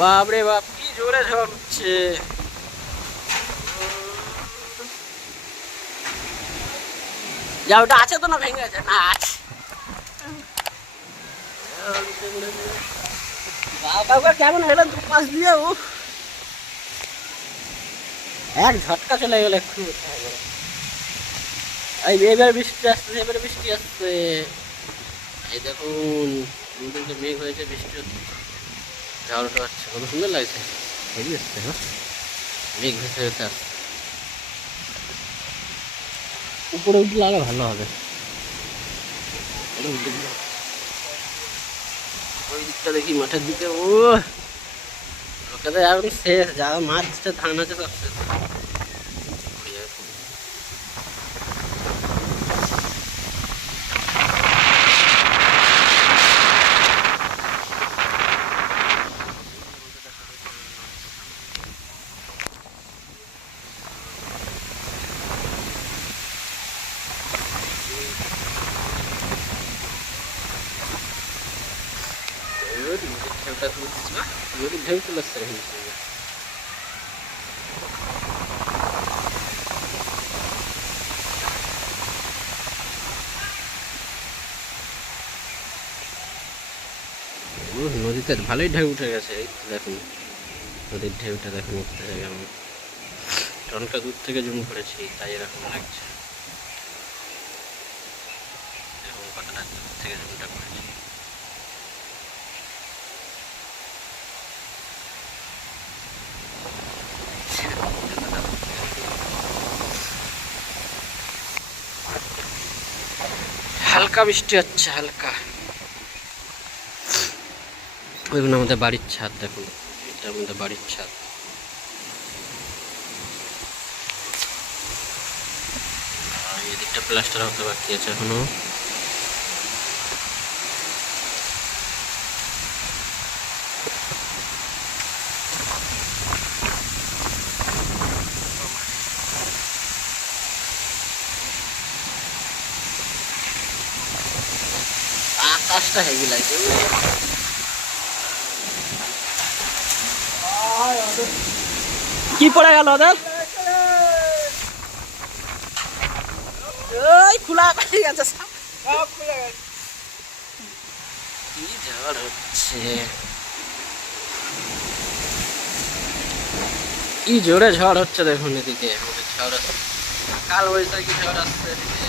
বাপরে বাপ, কি জোরে ঝড় যা ওটা আছে তো না ভেঙে গেছে? না, আছে। কেমন হলো দু পাশ দিয়ে ও এক ঝটকা চলে গেল একটু। এবার বৃষ্টি আসছে, এবারে বৃষ্টি আসছে। এই দেখুন মেঘ হয়েছে, বৃষ্টি হচ্ছে। ঝাড়টা হচ্ছে কত সুন্দর লাগছে। হেভি আসছে হ্যাঁ? মেঘ ভেসে ভেসে আসছে। উপরে উঠলে আরও ভালো হবে। ওই দিকটা দেখি মাঠের দিকে। ও! লোকেদের এখন শেষ যা মাছ ধান আছে সব শেষ। ঢেউটা নদীর ঢেউ তুলেছে নদীতে ভালোই ঢেউ উঠে গেছে, এই দেখুন। নদীর ঢেউটা দেখুন, উঠতে যায় আমি টনটা দূর থেকে জুম করেছি, তাই এরকম লাগছে। দেখুন কতটা দূর থেকে জুমটা করেছি। হালকা বৃষ্টি হচ্ছে, হালকা। ওইগুলো আমাদের বাড়ির ছাদ, দেখুন। এটা আমাদের বাড়ির ছাদ। এদিকটা প্লাস্টার হতে বাকি আছে এখনও। আকাশটা হেভি লাগছে কি পড়ে গেল ওদের? ওই খোলা গেছে সব। কি ঝড় হচ্ছে কি জোরে ঝড় হচ্ছে দেখুন এদিকে। ঝড় কাল বৈশাখী ঝড় আসছে এদিকে।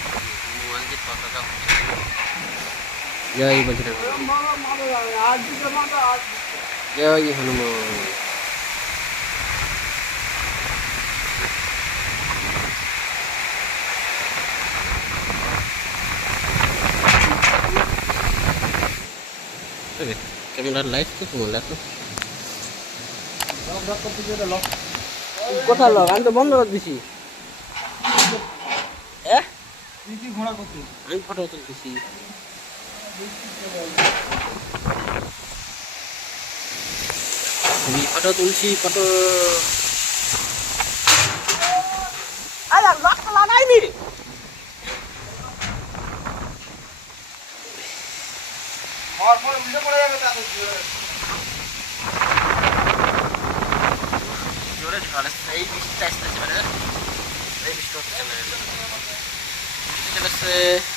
হচ্ছে তো লাইট বরাবর জয় বজরঙ্গ জয় হনুমান ক্যামেরার লাইট তো তোমার দেখো কোথায় লক আমি তো বন্ধ করে দিছি আমি ফটো তুলতেছি। আমি ফটো তুলছি ফটো। আরে লক লাগাইনি জোরে। ঝড় আসছে এই বৃষ্টি আসতেছে মানে। এই বৃষ্টি হচ্ছে না বৃষ্টি